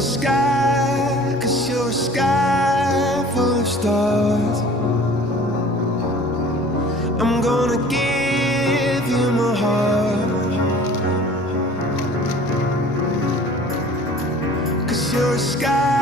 a sky, 'cause you're a sky full of stars. I'm gonna give you my heart, 'cause you're a sky